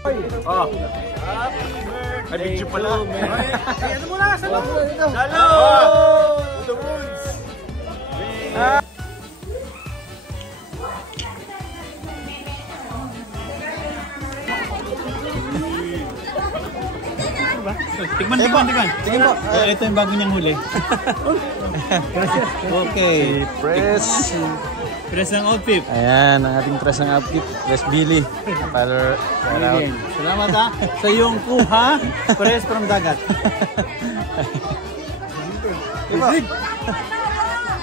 Oh. Ay, video pala. Ay, ano muna? Salud! Salud! To the moons! Tikman. Sige po. Ito yung bago niyang huli. Okay. Press ng outfit. Ayan, ang ating press ng outfit. Press Billy. Salamat ha. Sa iyong kuha. Press from dagat.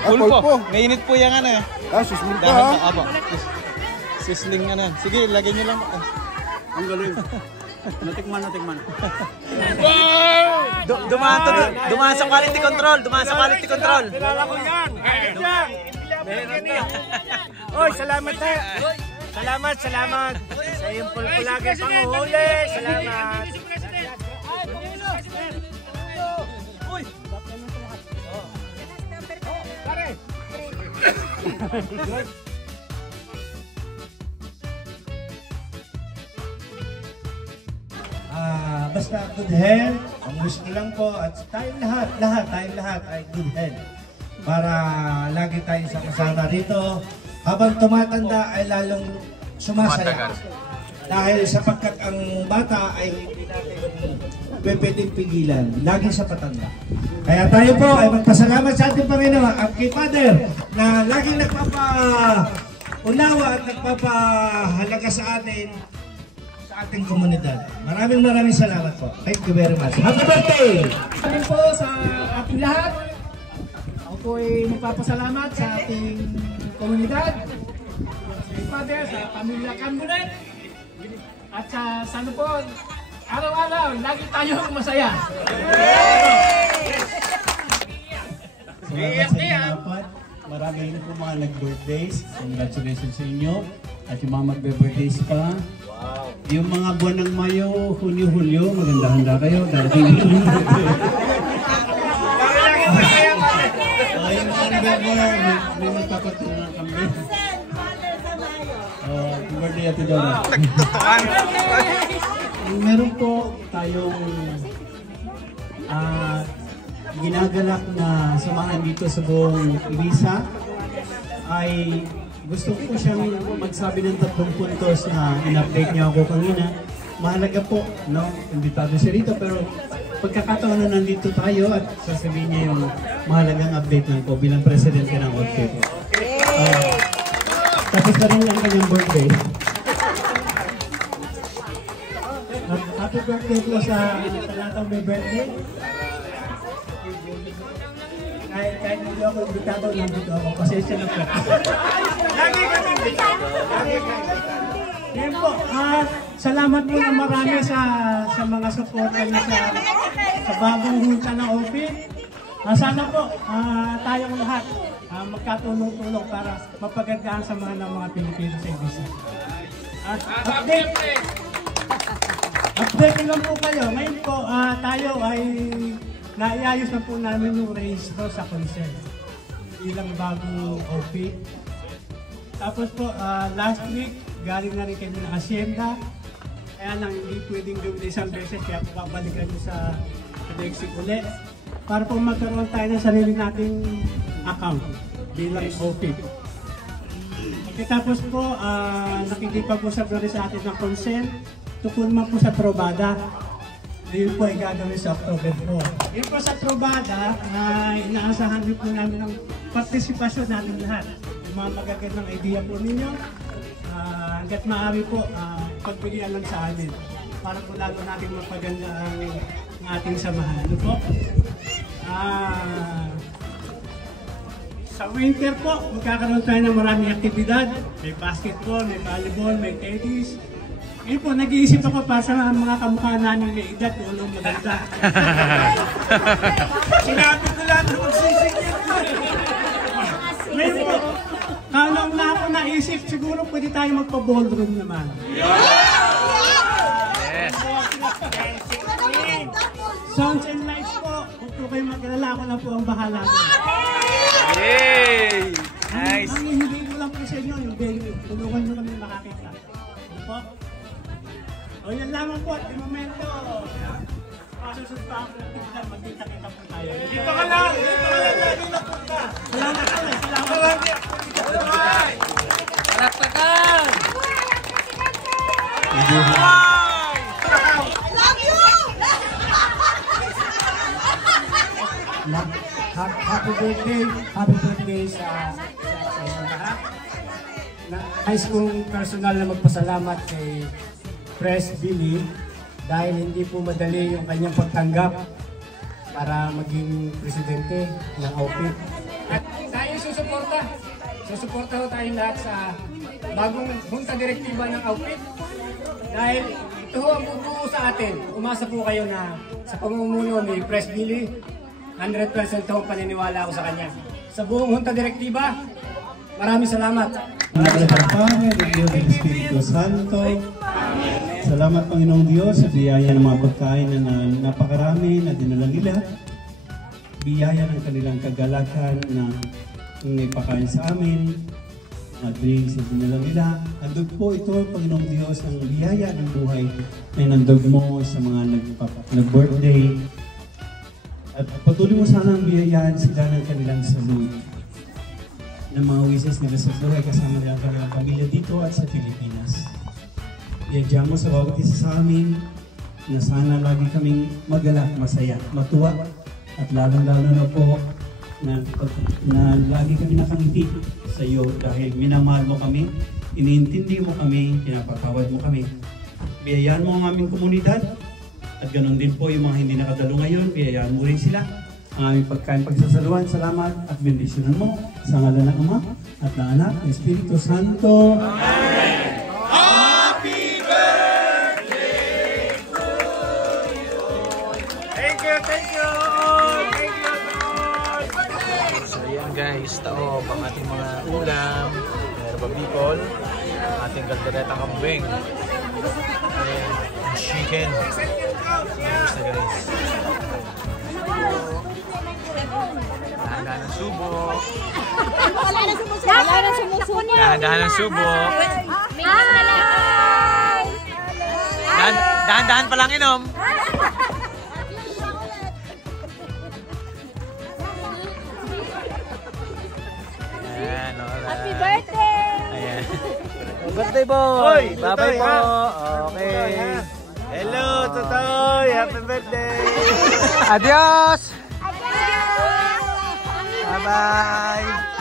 Full po. Mainit po yung ano eh. Sisling pa ha? Apo. Sisling ano. Sige, lagay nyo lang. Ang galing. Natikman. Dumaan sa quality control. Kilala ko yan. Meron yan. Oy, salamat ha. Salamat. Sa iyong pulpulagay panguhuli. Salamat. Basta good health, ang wish ko lang po at tayong lahat ay good health para lagi tayong sama-sama rito. Habang tumatanda ay lalong sumasaya dahil sapagkat ang bata ay hindi natin pwedeng pigilan, lagi sa patanda. Kaya tayo po ay magpasalamat sa ating Panginoon at kay Father na laging nagpapaunawa at nagpapahalaga sa atin ating komunidad. Maraming salamat po. Thank you very much. Happy birthday! Sabi po sa ating lahat, ako po ay magpapasalamat sa ating komunidad, sa Father, sa pamilya Cambunet, at sana po, araw-araw, lagi tayong masaya. Salamat sa inyo dapat. Marami rin po mga nag-birthdays. Congratulations sa inyo. At yung mga magbe-birthdays pa. Yung mga buwan ng Mayo, Hunyo, maganda-handa kayo. Darating yung birthday. Yung mga November, may magpapatunan kami. Birthday at Dora. Meron po tayong ginagalak na samahan dito sa buong Ibiza. Ay gusto ko siyang magsabi ng 3 puntos na in-update niya ako kanina. Mahalaga po, no? Imbitado siya rito, pero pagkakataon na nandito tayo at sasabihin niya yung mahalagang update lang po bilang presidente ng OTP. Tapos na rin ang kanyang birthday. Happy birthday po sa lahat ng may birthday. Kahit hindi ako imbitado, nandito ako. Pasensya na po. Lagi kami imbitado. Yan po. Salamat po na marami sa mga supporter niya sa bagong hunta ng OPID. Sana po tayong lahat magkatulong-tulong para mapagandahan sa mga Pilipino sa Ibiza. At update lang po kayo. Ngayon po tayo ay naiayos na po namin yung registro sa concert bilang bagong OPID. Tapos po last week galing na rin kami ng Hacienda. Kaya lang hindi pwedeng gawin isang beses kaya po babalikan nyo sa Mexico ulit para po magkaroon tayo ng sarili nating account bilang OPID. Tapos po nakikipag-usap na rin sa atin ng consent tukol man po sa Probada. Yun po ay gagawin sa October 4. Yun po sa Probada na inaasahan din po namin ng partisipasyon natin lahat. Yung mga magagandang idea po ninyo, hanggat maaari po, pagbigyan lang sa amin para po lalo natin mapaganda ang ating samahan. Ano po? Sa winter po, magkakaroon tayo ng maraming aktibidad. May basketball, may volleyball, may tennis. Ngayon po, nag-iisip ako para sa mga kamukha namin may edad kung anong maganda. Sinabi ko lang na magsisingit. Ngayon po, nung na ako naisip, siguro pwede tayo magpa-ballroom naman. Yes! Sounds and lights po. Huwag po kayo mag-alala, ako na po ang bahala. Yay! Nice! Ang hindi ko lang po sa inyo, yung venue. Tulungan nyo kami makakita. Ano po? O yan lamang po at di momento. Masusunod pa ako ng tignan, magkita-kita po tayo. Dito ka lang! Dito ka lang lagi na punta! Salamat po! Salamat! Palakpakan! Happy birthday sa inyong lahat. Nais kong personal na magpasalamat kay Pres Billy dahil hindi po madali yung kanyang pagtanggap para maging presidente ng OPIC. At tayo susuporta. Susuporta ho tayong lahat sa bagong junta direktiba ng OPIC dahil ito ho ang bubuo sa atin. Umasa po kayo na sa pamumuno ni Pres Billy, 100% ho paniniwala ako sa kanya. Sa buong junta direktiba, maraming salamat. Panginoon ng Diyos ng Espiritu Santo. Salamat Panginoong Diyos sa biyaya ng mga pagkain na napakarami na dinala nila. Biyaya ng kanilang kagalakan na ipakain sa amin. Mga drinks na dinala nila. Andog po ito, Panginoong Diyos, ang biyaya ng buhay na nandog mo sa mga nag-birthday. At patuloy mo sana ang biyayaan sila ng kanilang salud ng mga wishes nila sa buhay kasama nila ang kanilang pamilya dito at sa Pilipinas. Iadya mo sa bawat isa sa amin na sana lagi kaming magalak, masaya, matuwa at lalong-lalo na po na lagi kami nakangiti sa iyo dahil minamahal mo kami, iniintindi mo kami, pinapatawad mo kami. Biyayaan mo ang aming komunidad at ganun din po yung mga hindi nakadalo ngayon, biyayaan mo rin sila. Ang aming pagkain pagsasaluhan, salamat at bendisyonan mo sa ngalan ng Ama at ng Anak ng Espiritu Santo. Amen! Happy birthday to you! Thank you! Thank you! Thank you, Lord! So yan guys, taob ang ating mga ulam. Meron pa bicol, ating kaldereta kambing, and chicken. Guys. Dahan-dahan ng subo. Dahan-dahan ng subo. Dahan-dahan pa lang inom. Ayan, Happy birthday! Ayan. Birthday boy! Bye-bye po! Okay. Hello, Totoy! Happy birthday! Adios! Adios! Bye-bye!